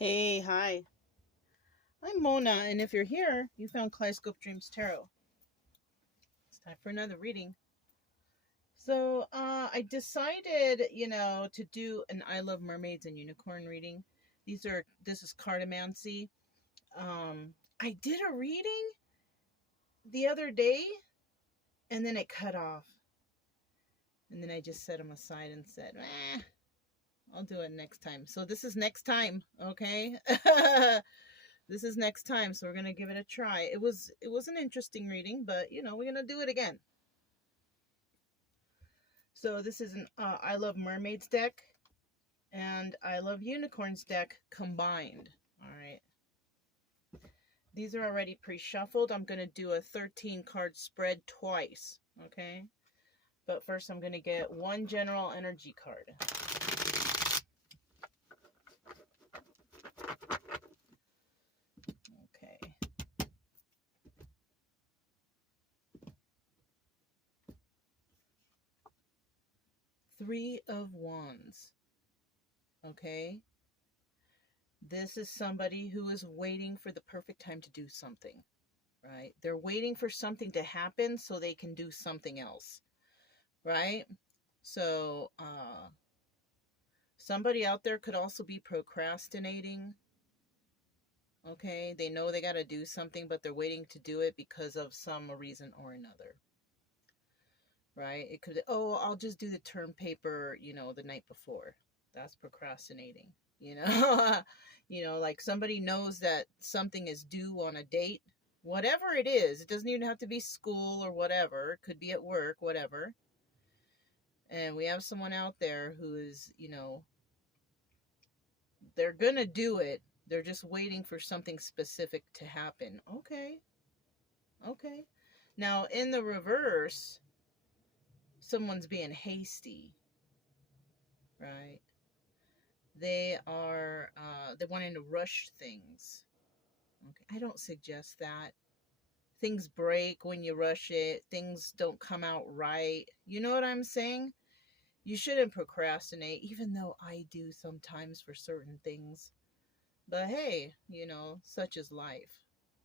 Hey, hi. I'm Mona, and if you're here, you found Kaleidoscope Dreams Tarot. It's time for another reading. So, I decided, to do an I Love Mermaids and Unicorn reading. This is cartomancy. I did a reading the other day, and then it cut off. And then I just set them aside and said, I'll do it next time. So this is next time, okay? This is next time, so we're gonna give it a try. It was an interesting reading, but we're gonna do it again. So this is an I Love Mermaids deck and I Love Unicorns deck combined. All right. These are already pre-shuffled. I'm gonna do a 13 card spread twice. Okay. But first, I'm gonna get one general energy card. Okay. Three of Wands. Okay. This is somebody who is waiting for the perfect time to do something, right? They're waiting for something to happen so they can do something else, right? So, somebody out there could also be procrastinating. Okay. They know they got to do something, but they're waiting to do it because of some reason or another, right? It could, oh, I'll just do the term paper, the night before. That's procrastinating, like somebody knows that something is due on a date, whatever it is. It doesn't even have to be school or whatever. It could be at work, whatever. And we have someone out there who is, they're going to do it. They're just waiting for something specific to happen. Okay. Okay. Now, in the reverse, someone's being hasty, right? They're wanting to rush things. Okay. I don't suggest that. Things break when you rush it. Things don't come out right. You know what I'm saying? You shouldn't procrastinate, even though I do sometimes for certain things. But hey, such is life.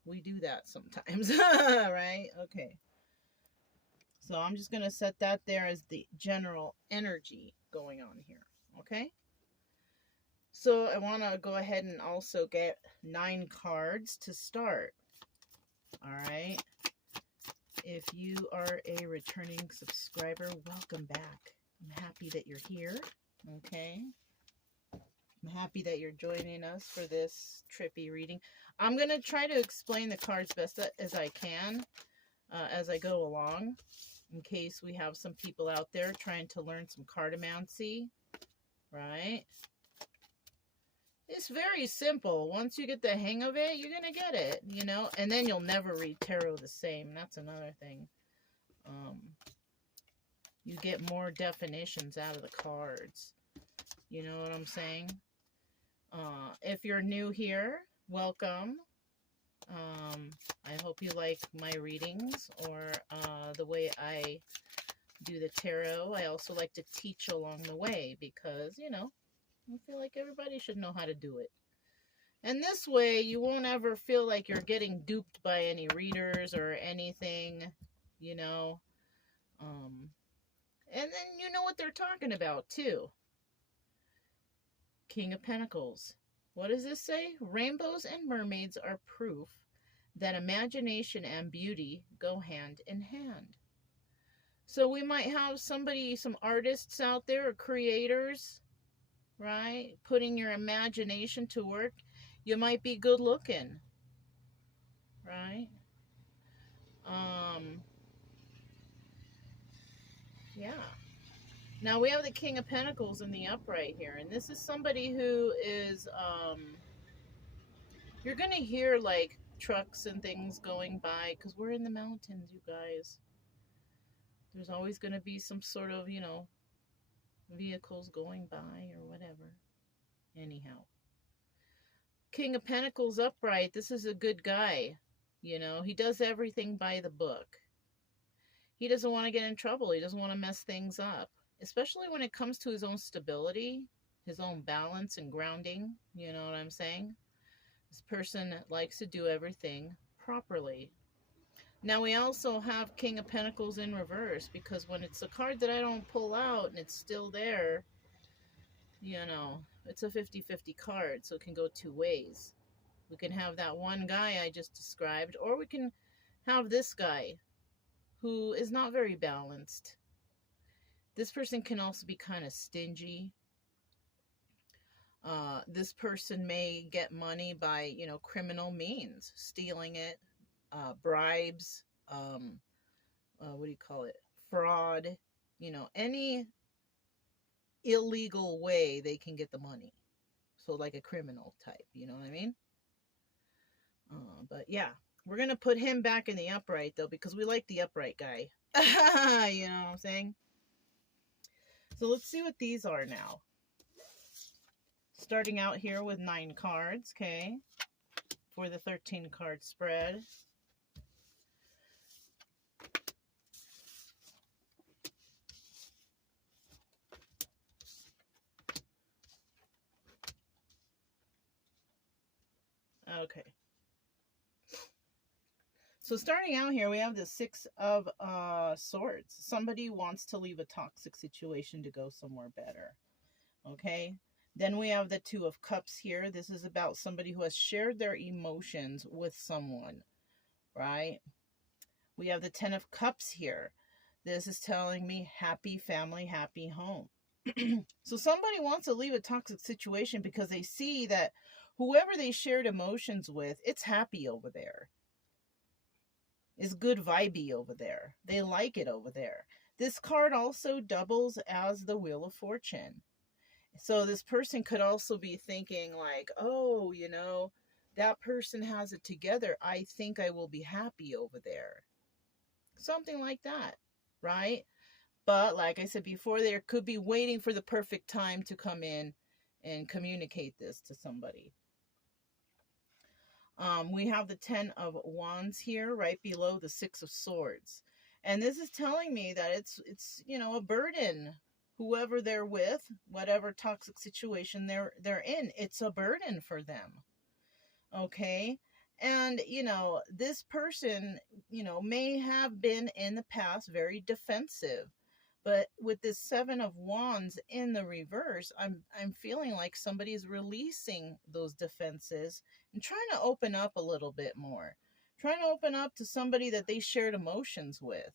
We do that sometimes, right? Okay. So I'm just going to set that there as the general energy going on here, okay? So I want to go ahead and also get 9 cards to start, all right? If you are a returning subscriber, welcome back. I'm happy that you're here, okay? I'm happy that you're joining us for this trippy reading. I'm going to try to explain the cards best as I can as I go along, in case we have some people out there trying to learn some cartomancy, right? It's very simple. Once you get the hang of it, you're going to get it, and then you'll never read tarot the same. That's another thing. You get more definitions out of the cards. You know what I'm saying? If you're new here, welcome. I hope you like my readings or the way I do the tarot. I also like to teach along the way because, I feel like everybody should know how to do it. And this way, you won't ever feel like you're getting duped by any readers or anything, and then you know what they're talking about, too. King of Pentacles. What does this say? Rainbows and mermaids are proof that imagination and beauty go hand in hand. So we might have some artists out there or creators, right? Putting your imagination to work. You might be good looking, right? Yeah. Now we have the King of Pentacles in the upright here, and this is somebody who is, you're going to hear like trucks and things going by because we're in the mountains, you guys. There's always going to be some sort of, vehicles going by or whatever. Anyhow. King of Pentacles upright. This is a good guy. He does everything by the book. He doesn't want to get in trouble. He doesn't want to mess things up, especially when it comes to his own stability. his own balance and grounding. You know what I'm saying? This person likes to do everything properly. Now we also have King of Pentacles in reverse, because when it's a card that I don't pull out and it's still there, you know, it's a 50-50 card, so it can go two ways. We can have that one guy I just described, or we can have this guy who is not very balanced. This person can also be kind of stingy. This person may get money by, you know, criminal means, stealing it, bribes, what do you call it? Fraud, you know, any illegal way they can get the money. So like a criminal type, you know what I mean? But yeah, we're going to put him back in the upright though, because we like the upright guy. You know what I'm saying? So let's see what these are now. Starting out here with 9 cards, okay, for the 13 card spread. Okay. So starting out here, we have the 6 of Swords. Somebody wants to leave a toxic situation to go somewhere better. Okay. Then we have the 2 of Cups here. This is about somebody who has shared their emotions with someone, right? We have the 10 of Cups here. This is telling me happy family, happy home. So somebody wants to leave a toxic situation because they see that whoever they shared emotions with, it's happy over there. It's good vibey over there. They like it over there. This card also doubles as the Wheel of Fortune. So this person could also be thinking like, oh, you know, that person has it together. I think I will be happy over there. Something like that, right? But like I said before, there could be waiting for the perfect time to come in and communicate this to somebody. We have the 10 of Wands here, right below the 6 of Swords. And this is telling me that it's you know, a burden. Whoever they're with, whatever toxic situation they're in, it's a burden for them. Okay? And, you know, this person, you know, may have been in the past very defensive. But with this 7 of Wands in the reverse, I'm feeling like somebody's releasing those defenses and trying to open up a little bit more. Trying to open up to somebody that they shared emotions with.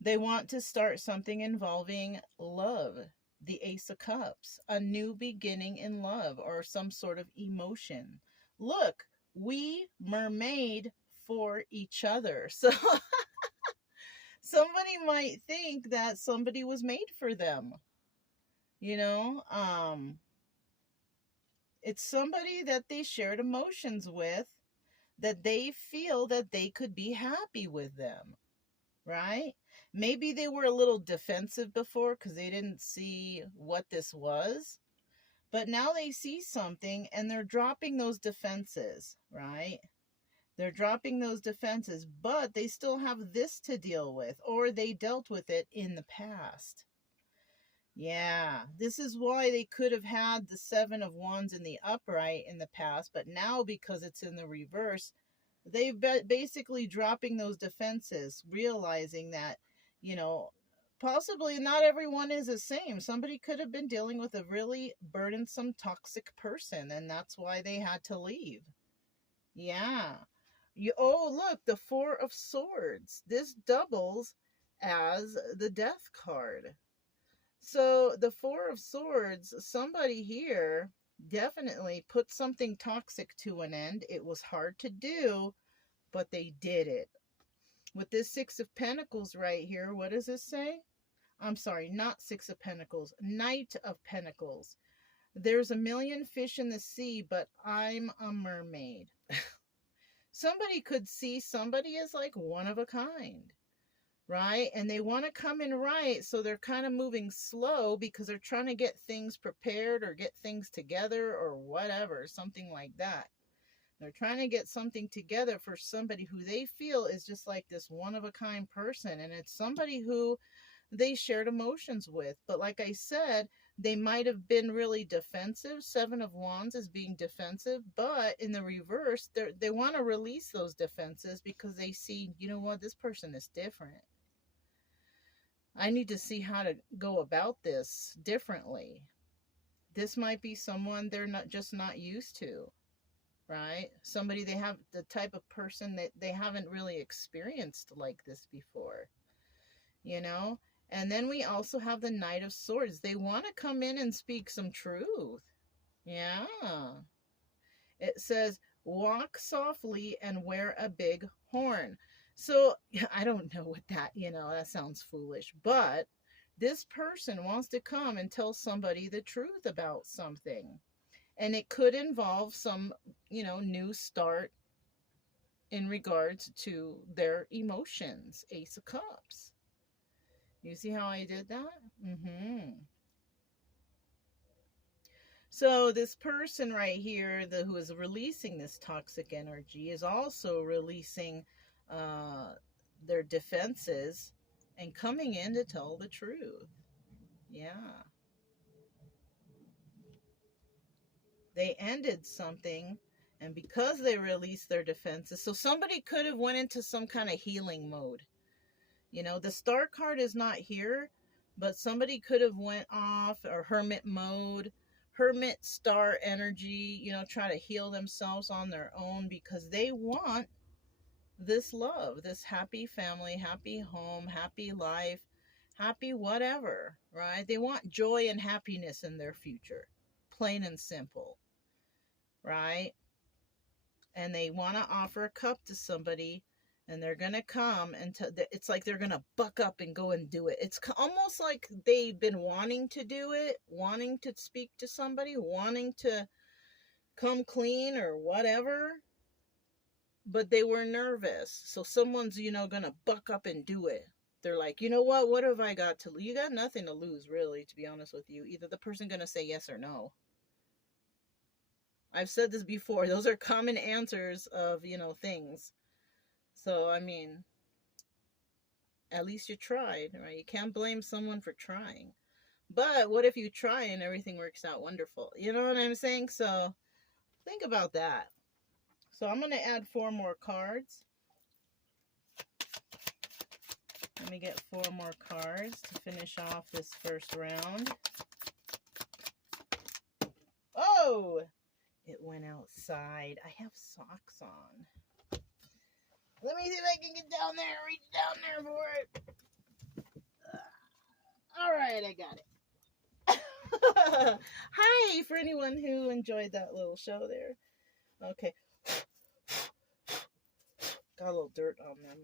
They want to start something involving love. The Ace of Cups. A new beginning in love or some sort of emotion. Look, we mermaid for each other. So somebody might think that somebody was made for them. You know, it's somebody that they shared emotions with, that they feel that they could be happy with them, right? Maybe they were a little defensive before because they didn't see what this was, but now they see something and they're dropping those defenses, right? They're dropping those defenses, but they still have this to deal with, or they dealt with it in the past. Yeah, this is why they could have had the 7 of Wands in the upright in the past, but now because it's in the reverse, they've basically dropping those defenses, realizing that, you know, possibly not everyone is the same. Somebody could have been dealing with a really burdensome, toxic person, and that's why they had to leave. Yeah. Oh, look, the 4 of Swords. This doubles as the Death card. So the 4 of Swords, somebody here definitely put something toxic to an end. It was hard to do, but they did it. With this 6 of Pentacles right here, what does this say? I'm sorry, not 6 of Pentacles, Knight of Pentacles. There's a million fish in the sea, but I'm a mermaid. Somebody could see somebody as like one of a kind, right? And they want to come in right, so they're kind of moving slow because they're trying to get things prepared or get things together or whatever, something like that. They're trying to get something together for somebody who they feel is just like this one-of-a-kind person. And it's somebody who they shared emotions with. But like I said, they might have been really defensive. Seven of Wands is being defensive, but in the reverse, they want to release those defenses because they see, you know what, this person is different. I need to see how to go about this differently. This might be someone they're not used to, right? Somebody they have the type of person that they haven't really experienced like this before, you know? And then we also have the Knight of Swords. They want to come in and speak some truth. Yeah. It says, walk softly and wear a big horn. So I don't know what that, that sounds foolish, but this person wants to come and tell somebody the truth about something. And it could involve some, new start in regards to their emotions. Ace of Cups. You see how I did that? So this person right here, who is releasing this toxic energy, is also releasing their defenses and coming in to tell the truth. Yeah. They ended something, and because they released their defenses, so somebody could have went into some kind of healing mode. The Star card is not here, but somebody could have went off, or hermit mode, hermit star energy, try to heal themselves on their own because they want this love, this happy family, happy home, happy life, happy whatever, right? They want joy and happiness in their future, plain and simple, right? And they want to offer a cup to somebody, and they're going to come and it's like they're going to buck up and go and do it. It's almost like they've been wanting to do it, wanting to speak to somebody, wanting to come clean or whatever, but they were nervous. So someone's, going to buck up and do it. They're like, you know what have I got to lose? You got nothing to lose, really, to be honest with you. Either the person going to say yes or no. I've said this before. Those are common answers of, things. So, I mean, at least you tried, right? You can't blame someone for trying. But what if you try and everything works out wonderful? You know what I'm saying? So, think about that. So, I'm going to add 4 more cards. Let me get 4 more cards to finish off this first round. Oh! It went outside. I have socks on. Let me see if I can get down there, reach down there for it. All right, I got it. Hi, for anyone who enjoyed that little show there. Okay. Got a little dirt on them.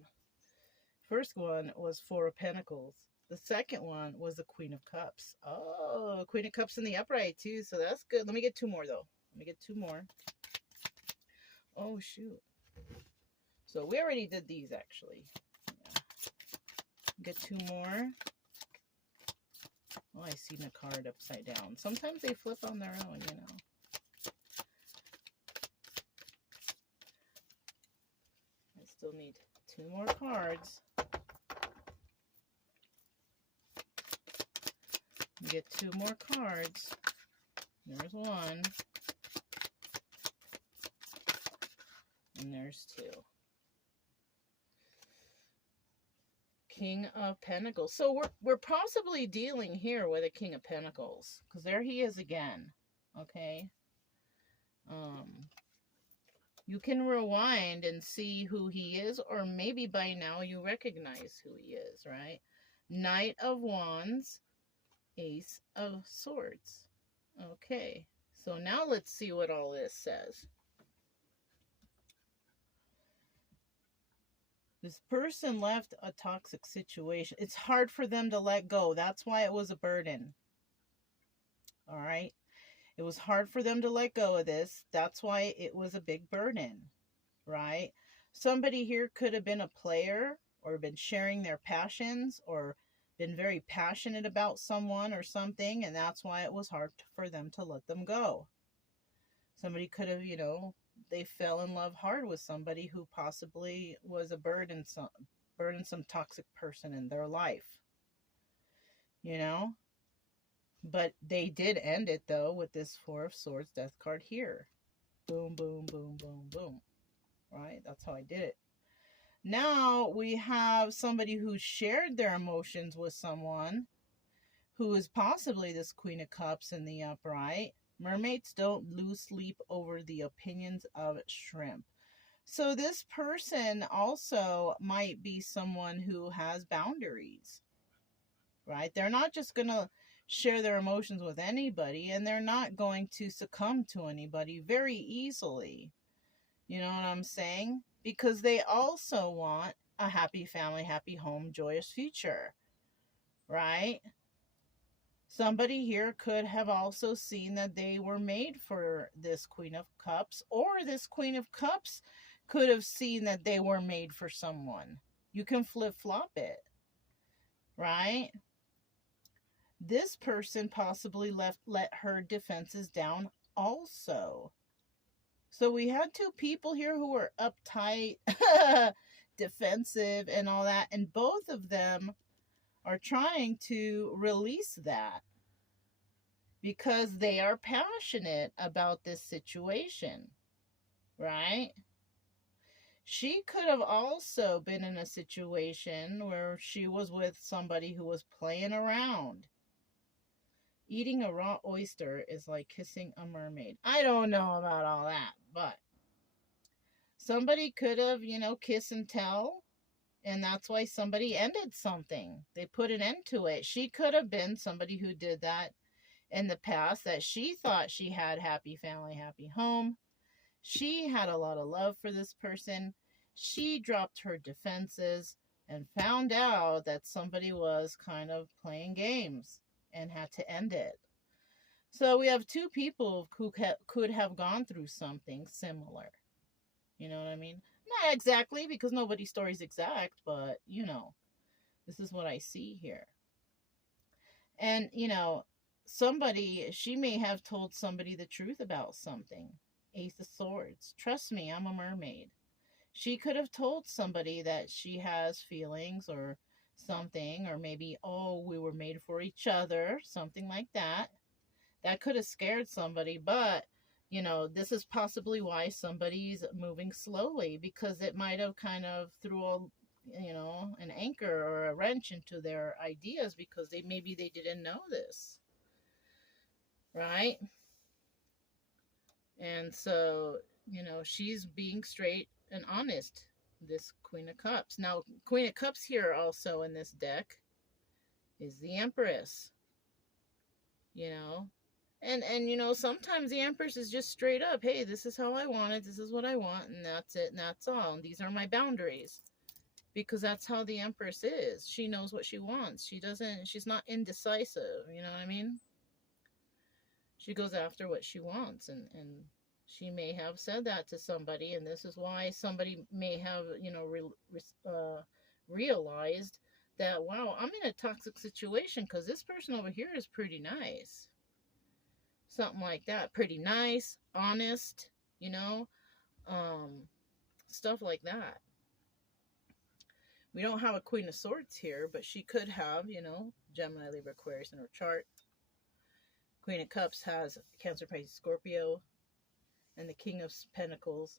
First one was 4 of Pentacles. The second one was the Queen of Cups. Oh, Queen of Cups in the upright too, so that's good. Let me get 2 more though. Let me get 2 more. Oh, shoot. So we already did these, actually. Yeah. Get 2 more. Oh, I seen the card upside down. Sometimes they flip on their own, I still need 2 more cards. Get 2 more cards. There's 1. And there's 2. King of Pentacles. So we're possibly dealing here with a King of Pentacles, because there he is again. Okay. You can rewind and see who he is, or maybe by now you recognize who he is, right? Knight of Wands, Ace of Swords. Okay. So now let's see what all this says. This person left a toxic situation. It's hard for them to let go. That's why it was a burden. All right. It was hard for them to let go of this. That's why it was a big burden. Right. Somebody here could have been a player, or been sharing their passions, or been very passionate about someone or something. And that's why it was hard for them to let them go. Somebody could have, they fell in love hard with somebody who possibly was a burdensome toxic person in their life. you know. But they did end it, though, with this Four of Swords death card here. Boom, boom, boom, boom, boom. Right? That's how I did it. Now we have somebody who shared their emotions with someone who is possibly this Queen of Cups in the upright. Mermaids don't lose sleep over the opinions of shrimp. So this person also might be someone who has boundaries, right? They're not just going to share their emotions with anybody, and they're not going to succumb to anybody very easily. You know what I'm saying? Because they also want a happy family, happy home, joyous future, right? Somebody here could have also seen that they were made for this Queen of Cups, or this Queen of Cups could have seen that they were made for someone. You can flip-flop it, right? This person possibly let her defenses down also. So we had two people here who were uptight, defensive, and all that, and both of them are trying to release that because they are passionate about this situation, right? She could have also been in a situation where she was with somebody who was playing around. Eating a raw oyster is like kissing a mermaid. I don't know about all that, but somebody could have, kiss and tell, and that's why somebody ended something. They put an end to it. She could have been somebody who did that in the past, that she thought she had happy family, happy home. She had a lot of love for this person. She dropped her defenses and found out that somebody was kind of playing games and had to end it. So we have two people who could have gone through something similar. You know what I mean? Not exactly, because nobody's story is exact, but, this is what I see here. And, she may have told somebody the truth about something. Ace of Swords. Trust me, I'm a mermaid. She could have told somebody that she has feelings or something, or maybe, we were made for each other, something like that. That could have scared somebody, but, this is possibly why somebody's moving slowly, because it might have kind of threw an anchor or a wrench into their ideas, because maybe they didn't know this, right? And so, she's being straight and honest, this Queen of Cups. Now, Queen of Cups here also in this deck is the Empress, And sometimes the Empress is just straight up, hey, this is how I want it, this is what I want, and that's it, and that's all. And these are my boundaries. Because that's how the Empress is. She knows what she wants. She's not indecisive, you know what I mean? She goes after what she wants, and she may have said that to somebody, and this is why somebody may have, realized that, wow, I'm in a toxic situation because this person over here is pretty nice. Something like that. Pretty nice, honest, stuff like that. We don't have a Queen of Swords here, but she could have, Gemini, Libra, Aquarius in her chart. Queen of Cups has Cancer, Pisces, Scorpio. And the King of Pentacles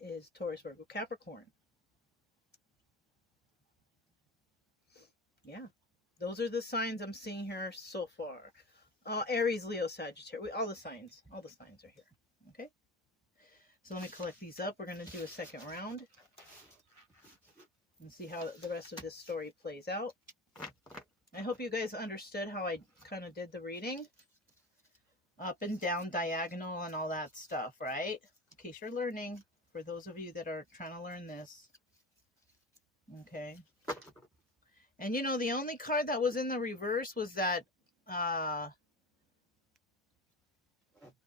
is Taurus, Virgo, Capricorn. Yeah. Those are the signs I'm seeing here so far. Aries, Leo, Sagittarius. All the signs are here. Okay. So let me collect these up. We're going to do a second round and see how the rest of this story plays out. I hope you guys understood how I kind of did the reading. Up and down, diagonal, and all that stuff, right? In case you're learning, for those of you that are trying to learn this. Okay. And the only card that was in the reverse was that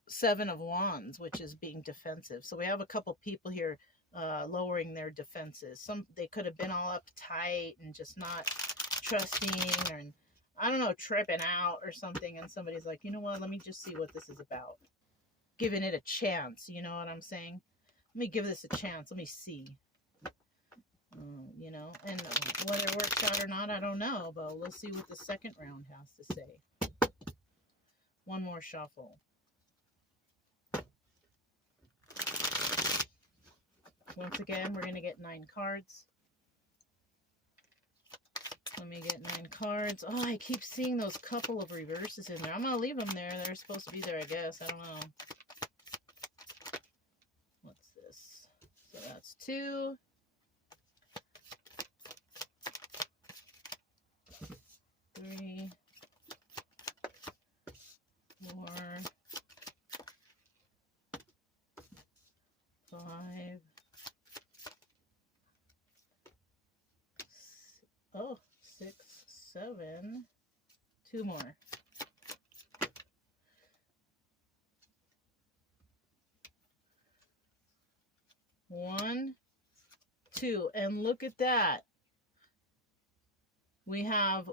Seven of Wands, which is being defensive. So we have a couple people here lowering their defenses. They could have been all uptight and just not trusting, or I don't know, tripping out or something, and somebody's like, you know what, let me just see what this is about. Giving it a chance, you know what I'm saying? Let me give this a chance. Let me see. You know, and whether it works out or not, I don't know. But let's see what the second round has to say. One more shuffle. Once again, we're going to get 9 cards. Let me get 9 cards. Oh, I keep seeing those couple of reverses in there. I'm going to leave them there. They're supposed to be there, I guess. I don't know. What's this? So that's 2. 3. 4. 5. Oh, 6, 7. 2 more. 1, 2. And look at that. We have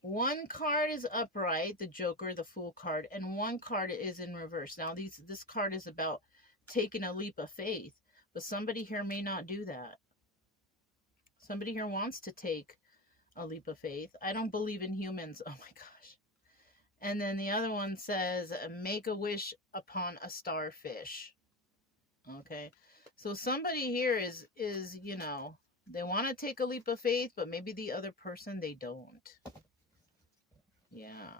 1 card is upright, the Joker, the Fool card, and 1 card is in reverse. Now, this card is about taking a leap of faith, but somebody here may not do that. Somebody here wants to take a leap of faith. I don't believe in humans. Oh my gosh. And then the other one says, make a wish upon a starfish. Okay. So somebody here is, you know, they want to take a leap of faith, but maybe the other person, they don't. Yeah.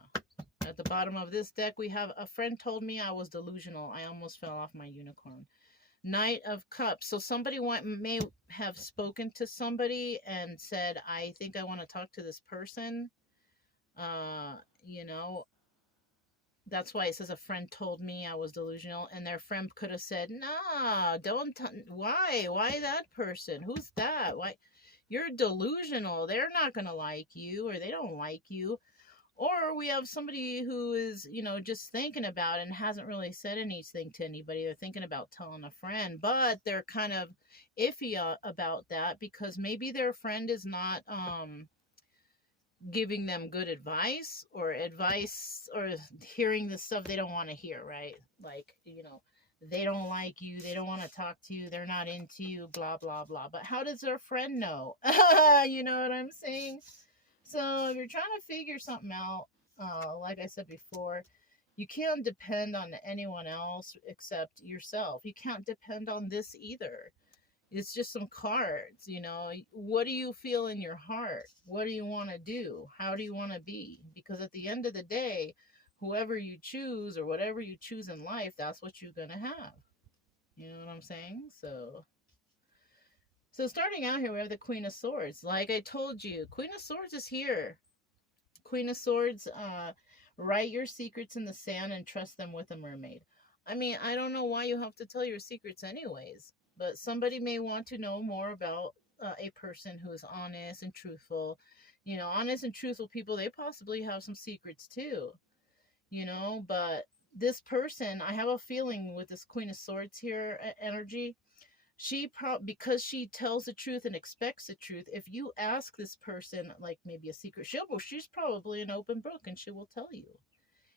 At the bottom of this deck, we have a friend told me I was delusional. I almost fell off my unicorn. Knight of Cups. So somebody may have spoken to somebody and said, I think I want to talk to this person. You know, that's why it says a friend told me I was delusional. And their friend could have said, nah, don't. Why that person? Who's that? Why? You're delusional. They're not going to like you, or they don't like you. Or we have somebody who is, you know, just thinking about it and hasn't really said anything to anybody. They're thinking about telling a friend, but they're kind of iffy about that because maybe their friend is not giving them good advice or hearing the stuff they don't want to hear, right? Like, you know, they don't like you. They don't want to talk to you. They're not into you, blah, blah, blah. But how does their friend know? You know what I'm saying? So if you're trying to figure something out, like I said before, you can't depend on anyone else except yourself. You can't depend on this either. It's just some cards, you know. What do you feel in your heart? What do you want to do? How do you want to be? Because at the end of the day, whoever you choose or whatever you choose in life, that's what you're going to have. You know what I'm saying? So starting out here, we have the Queen of Swords. Like I told you, Queen of Swords is here. Queen of Swords, write your secrets in the sand and trust them with a mermaid. I mean, I don't know why you have to tell your secrets anyways, but somebody may want to know more about a person who is honest and truthful. You know, honest and truthful people, they possibly have some secrets too. You know, but this person, I have a feeling with this Queen of Swords here energy, because she tells the truth and expects the truth. If you ask this person like maybe a secret, she's probably an open book and she will tell you.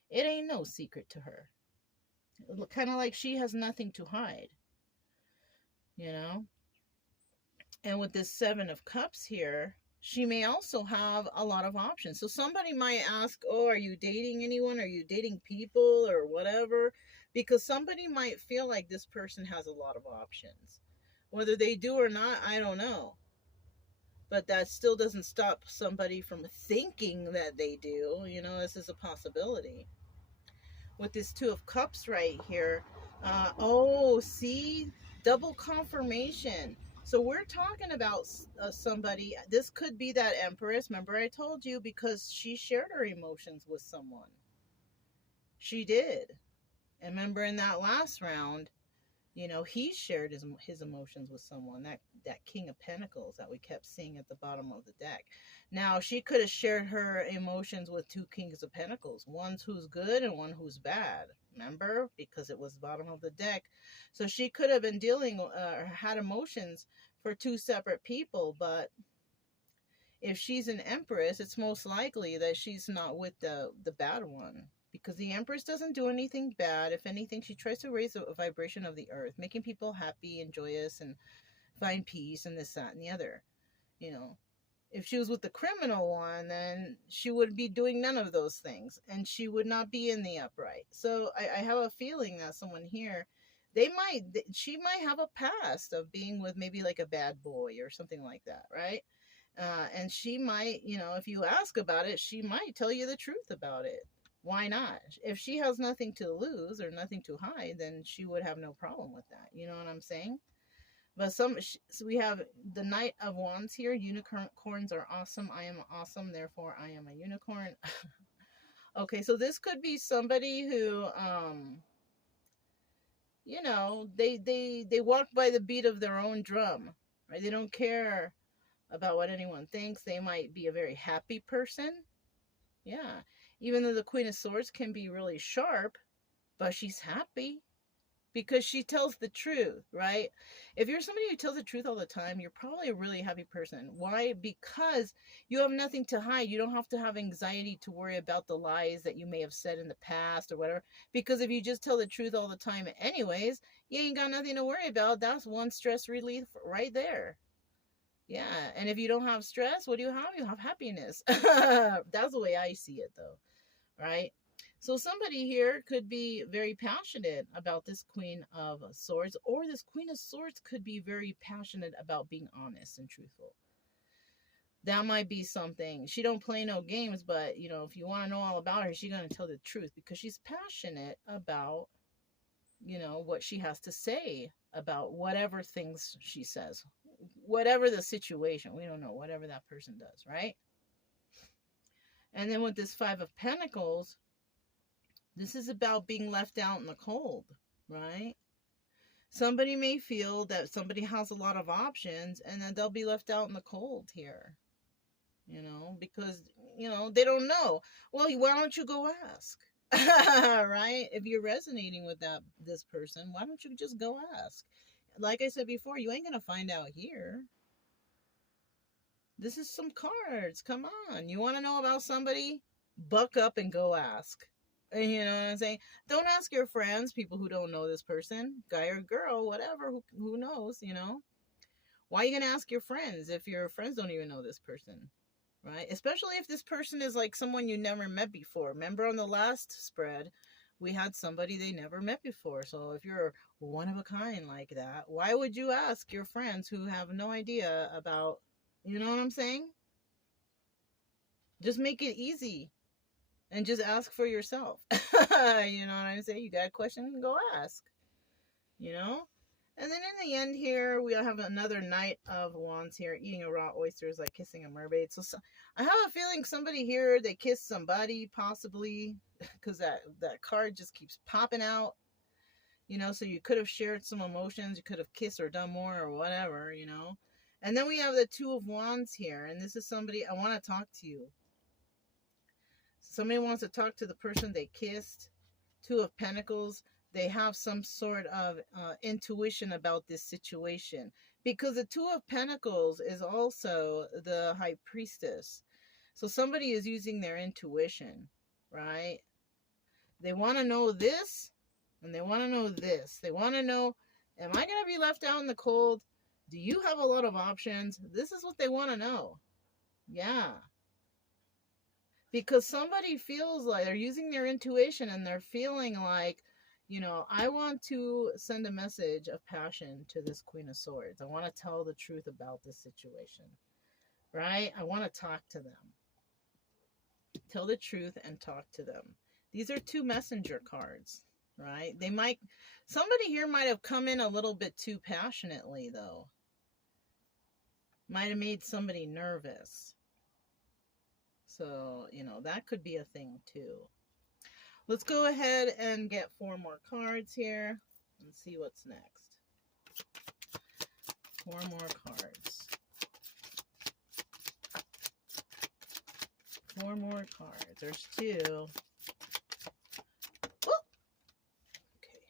It ain't no secret to her. Kind of like she has nothing to hide, you know. And with this 7 of Cups here, she may also have a lot of options. So somebody might ask, oh, are you dating anyone? Are you dating people or whatever? Because somebody might feel like this person has a lot of options. Whether they do or not, I don't know. But that still doesn't stop somebody from thinking that they do. You know, this is a possibility. With this 2 of Cups right here, see? Double confirmation. So we're talking about somebody. This could be that Empress. Remember I told you, because she shared her emotions with someone. She did. And remember in that last round, you know, he shared his emotions with someone, that King of Pentacles that we kept seeing at the bottom of the deck. Now, she could have shared her emotions with 2 Kings of Pentacles. One who's good and one who's bad. Remember? Because it was the bottom of the deck. So she could have been had emotions for 2 separate people. But if she's an Empress, it's most likely that she's not with the bad one. Because the Empress doesn't do anything bad. If anything, she tries to raise the vibration of the earth, making people happy and joyous and find peace and this, that, and the other. You know, if she was with the criminal one, then she would be doing none of those things, and she would not be in the upright. So I have a feeling that someone here, she might have a past of being with maybe like a bad boy or something like that, right? And she might, if you ask about it, she might tell you the truth about it. Why not? If she has nothing to lose or nothing to hide, then she would have no problem with that. You know what I'm saying? But so we have the Knight of Wands here. Unicorns are awesome. I am awesome, therefore I am a unicorn. Okay, so this could be somebody who, they walk by the beat of their own drum, right? They don't care about what anyone thinks. They might be a very happy person. Yeah. Even though the Queen of Swords can be really sharp, but she's happy because she tells the truth, right? If you're somebody who tells the truth all the time, you're probably a really happy person. Why? Because you have nothing to hide. You don't have to have anxiety to worry about the lies that you may have said in the past or whatever. Because if you just tell the truth all the time anyways, you ain't got nothing to worry about. That's one stress relief right there. Yeah, and if you don't have stress, what do you have? You have happiness. That's the way I see it, though, right? So somebody here could be very passionate about this Queen of Swords, or this Queen of Swords could be very passionate about being honest and truthful. That might be something. She don't play no games, but, if you want to know all about her, she's going to tell the truth because she's passionate about, what she has to say about whatever things she says, whatever the situation. We don't know, whatever that person does, right? And then with this Five of Pentacles, this is about being left out in the cold, right? Somebody may feel that somebody has a lot of options and then they'll be left out in the cold here, because, they don't know. Well, why don't you go ask? Right? If you're resonating with this person, why don't you just go ask? Like I said before, you ain't going to find out here. This is some cards. Come on. You want to know about somebody? Buck up and go ask. You know what I'm saying? Don't ask your friends, people who don't know this person, guy or girl, whatever, who knows, Why are you going to ask your friends if your friends don't even know this person, right? Especially if this person is like someone you never met before. Remember on the last spread, we had somebody they never met before. So if you're one of a kind like that, why would you ask your friends who have no idea about, you know what I'm saying? Just make it easy and just ask for yourself. You know what I'm saying? You got a question, go ask, And then in the end here, we have another Knight of Wands here, eating a raw oyster is like kissing a mermaid. So I have a feeling somebody here, they kissed somebody, possibly, because that card just keeps popping out. So you could have shared some emotions, you could have kissed or done more or whatever, And then we have the Two of Wands here, and this is somebody, I want to talk to you. Somebody wants to talk to the person they kissed. Two of Pentacles. They have some sort of intuition about this situation. Because the Two of Pentacles is also the High Priestess. So somebody is using their intuition, right? They want to know this, and they want to know this. They want to know, am I going to be left out in the cold? Do you have a lot of options? This is what they want to know. Yeah. Because somebody feels like they're using their intuition and they're feeling like, I want to send a message of passion to this Queen of Swords. I want to tell the truth about this situation, right? I want to talk to them. Tell the truth and talk to them. These are two messenger cards, right? Somebody here might have come in a little bit too passionately, though. Might have made somebody nervous. So, that could be a thing too. Let's go ahead and get 4 more cards here and see what's next. 4 more cards. 4 more cards. There's 2. Oh! Okay.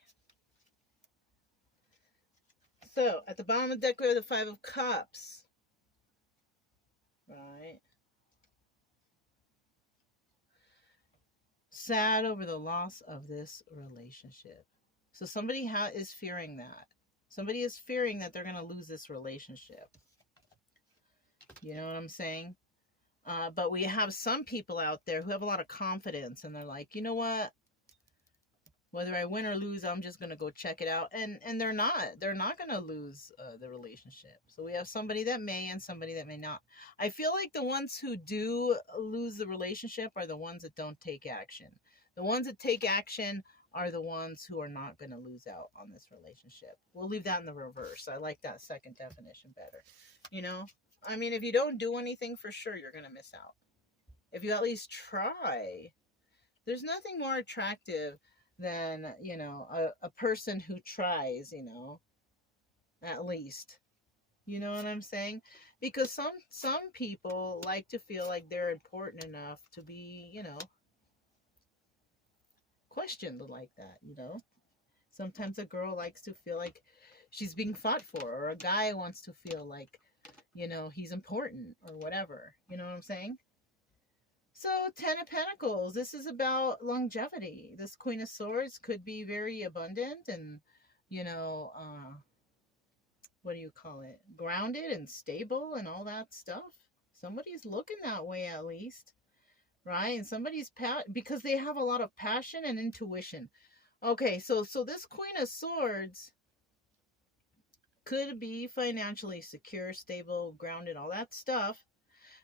So, at the bottom of the deck, we have the 5 of Cups. Right? Sad over the loss of this relationship. So somebody is fearing that. Somebody is fearing that they're going to lose this relationship. You know what I'm saying? But we have some people out there who have a lot of confidence, and they're like, you know what? Whether I win or lose, I'm just gonna go check it out, and they're not gonna lose the relationship. So we have somebody that may and somebody that may not. I feel like the ones who do lose the relationship are the ones that don't take action. The ones that take action are the ones who are not gonna lose out on this relationship. We'll leave that in the reverse. I like that second definition better. You know, I mean, if you don't do anything, for sure you're gonna miss out. If you at least try, there's nothing more attractive than, a person who tries, at least. You know what I'm saying? Because some people like to feel like they're important enough to be, questioned like that. Sometimes a girl likes to feel like she's being fought for, or a guy wants to feel like, he's important or whatever. You know what I'm saying? So, Ten of Pentacles, this is about longevity. This Queen of Swords could be very abundant and, you know, what do you call it? Grounded and stable and all that stuff. Somebody's looking that way at least, right? And somebody's, because they have a lot of passion and intuition. Okay, so this Queen of Swords could be financially secure, stable, grounded, all that stuff.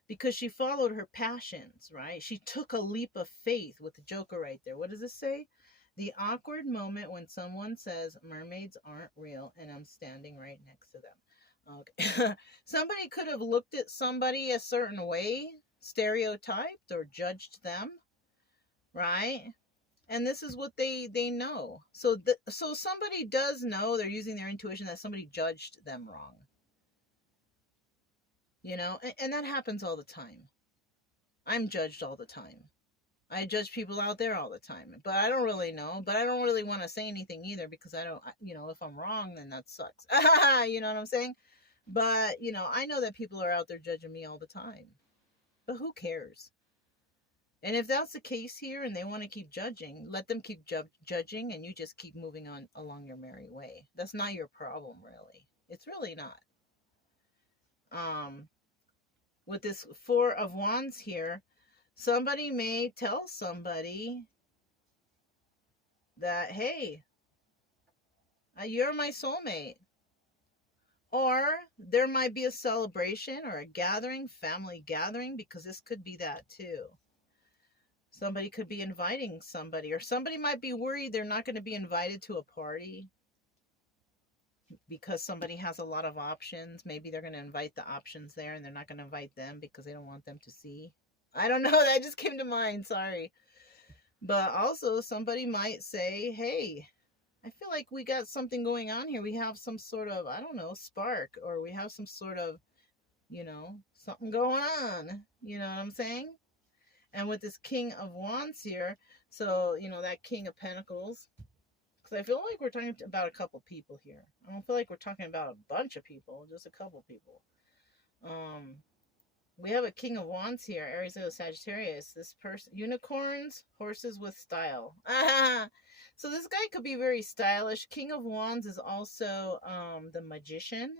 Because she followed her passions, right? She took a leap of faith with the Joker right there. What does it say? The awkward moment when someone says mermaids aren't real and I'm standing right next to them. Okay. Somebody could have looked at somebody a certain way, stereotyped or judged them, right? And this is what they know. So somebody does know, they're using their intuition, that somebody judged them wrong. And that happens all the time. I'm judged all the time. I judge people out there all the time, but I don't really know. But I don't really want to say anything either, because I don't, if I'm wrong, then that sucks. You know what I'm saying? But, I know that people are out there judging me all the time. But who cares? And if that's the case here and they want to keep judging, let them keep judging, and you just keep moving on along your merry way. That's not your problem, really. It's really not. With this Four of Wands here, somebody may tell somebody that, hey, you're my soulmate. Or there might be a celebration or a gathering, family gathering, because this could be that too. Somebody could be inviting somebody, or somebody might be worried they're not going to be invited to a party because somebody has a lot of options. Maybe they're going to invite the options there and they're not going to invite them because they don't want them to see. I don't know. That just came to mind. Sorry. But also somebody might say, hey, I feel like we got something going on here. We have some sort of, I don't know, spark, or we have some sort of, something going on. You know what I'm saying? And with this King of Wands here, so, that King of Pentacles, because I feel like we're talking about a couple people here. I don't feel like we're talking about a bunch of people, just a couple people. We have a King of Wands here, Aries, Leo, Sagittarius. This person, unicorns, horses with style. So this guy could be very stylish. King of Wands is also the magician.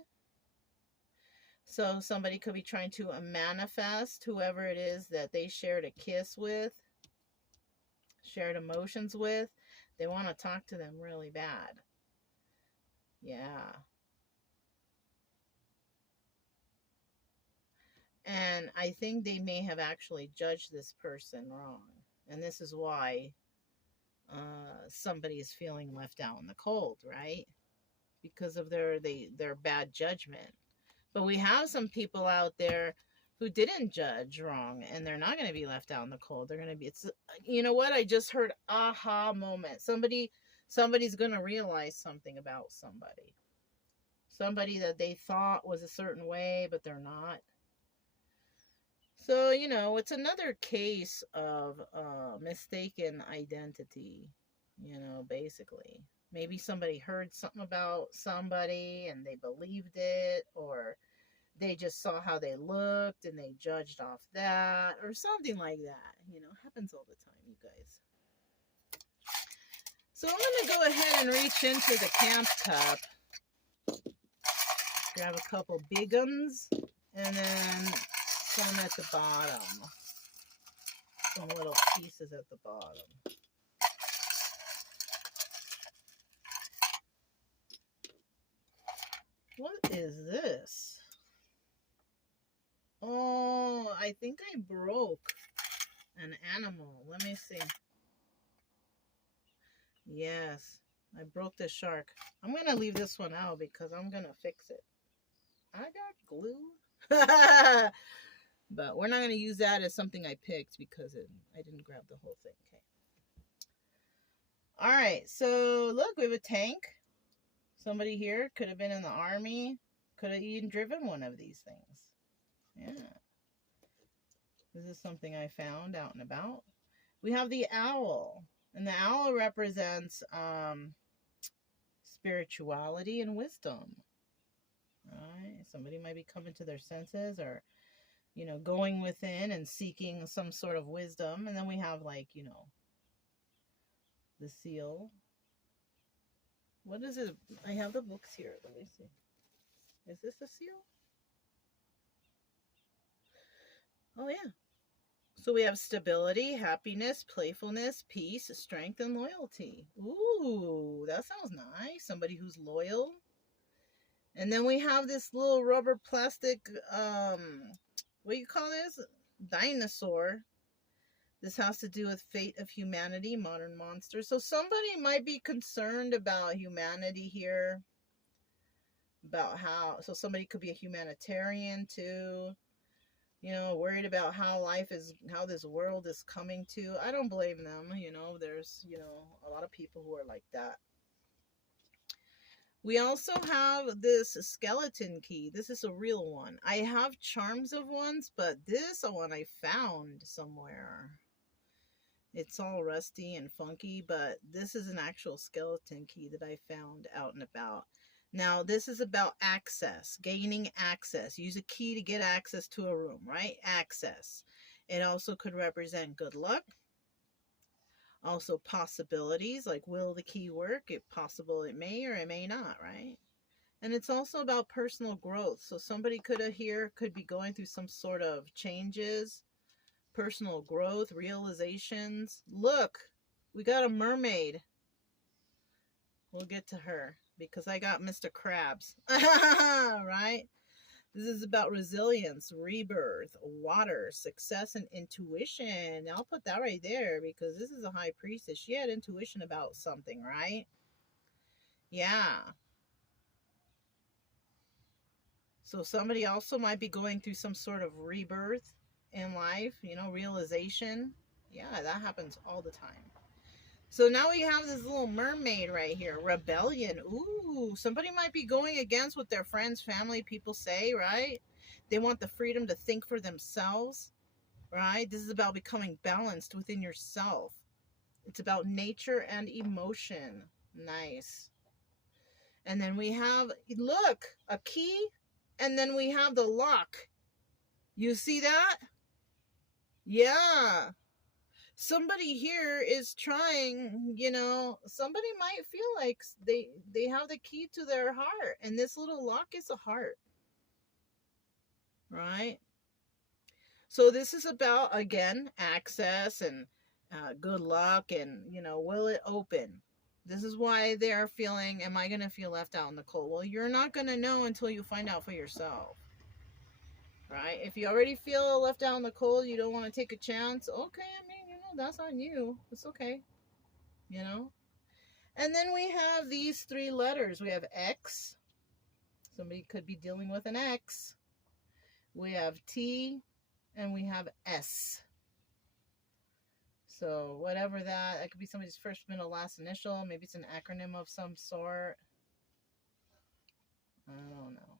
So somebody could be trying to manifest whoever it is that they shared a kiss with, shared emotions with. They want to talk to them really bad. Yeah. And I think they may have actually judged this person wrong. And this is why somebody is feeling left out in the cold, right? Because of their bad judgment. But we have some people out there who didn't judge wrong, and they're not going to be left out in the cold. They're going to be, you know what? I just heard aha moment. Somebody's going to realize something about somebody. Somebody that they thought was a certain way, but they're not. So, it's another case of mistaken identity, basically. Maybe somebody heard something about somebody and they believed it, or they just saw how they looked and they judged off that, or something like that. Happens all the time, you guys. So I'm going to go ahead and reach into the camp cup, grab a couple big ones, And then some at the bottom. Some little pieces at the bottom. What is this? Oh, I think I broke an animal. Let me see. Yes, I broke the shark. I'm going to leave this one out because I'm going to fix it. I got glue. But we're not going to use that as something I picked because I didn't grab the whole thing. Okay. All right. So look, we have a tank. Somebody here could have been in the army. Could have even driven one of these things. Yeah. This is something I found out and about. We have the owl. And the owl represents spirituality and wisdom. Right? Somebody might be coming to their senses or, you know, going within and seeking some sort of wisdom. And then we have, like, you know, the seal. What is it? I have the books here. Let me see. Is this a seal? Oh, yeah. So we have stability, happiness, playfulness, peace, strength, and loyalty. Ooh, that sounds nice. Somebody who's loyal. And then we have this little rubber plastic, what do you call this? Dinosaur. This has to do with fate of humanity, modern monsters. So somebody might be concerned about humanity here. About how, so somebody could be a humanitarian too. You know, worried about how life is, how this world is coming to. I don't blame them. You know, there's, you know, a lot of people who are like that. We also have this skeleton key. This is a real one. I have charms of ones, but this one I found somewhere. It's all rusty and funky, but this is an actual skeleton key that I found out and about. Now, this is about access, gaining access. Use a key to get access to a room, right? Access. It also could represent good luck. Also possibilities, like will the key work? It's possible it may or it may not, right? And it's also about personal growth. So somebody could be going through some sort of changes, personal growth, realizations. Look, we got a mermaid. We'll get to her because I got Mr. Krabs. Right? This is about resilience, rebirth, water, success, and intuition. I'll put that right there because this is a high priestess. She had intuition about something, right? Yeah. So somebody also might be going through some sort of rebirth in life, you know, realization. Yeah, that happens all the time. So now we have this little mermaid right here. Rebellion. Ooh, somebody might be going against what their friends, family, people say, right? They want the freedom to think for themselves, right? This is about becoming balanced within yourself. It's about nature and emotion. Nice. And then we have, look, a key. And then we have the lock. You see that? Yeah. Somebody here is trying, you know, somebody might feel like they have the key to their heart, and this little lock is a heart, right? So this is about, again, access and good luck, and, you know, will it open? This is why they're feeling, am I going to feel left out in the cold? Well, you're not going to know until you find out for yourself, right? If you already feel left out in the cold, you don't want to take a chance, okay, I mean, you know, that's on you. It's okay, you know? And then we have these three letters. We have X. Somebody could be dealing with an X. We have T, and we have S. So whatever that could be somebody's first, middle, last initial. Maybe it's an acronym of some sort. I don't know.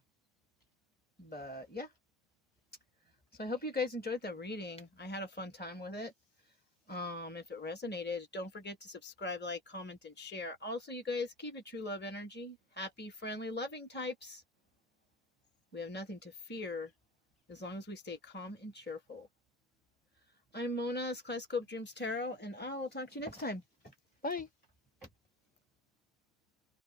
But yeah. So I hope you guys enjoyed the reading. I had a fun time with it. If it resonated, don't forget to subscribe, like, comment, and share. Also, you guys, keep it true love energy. Happy, friendly, loving types. We have nothing to fear as long as we stay calm and cheerful. I'm Mona, Kaleidoscope Dreams Tarot, and I will talk to you next time. Bye.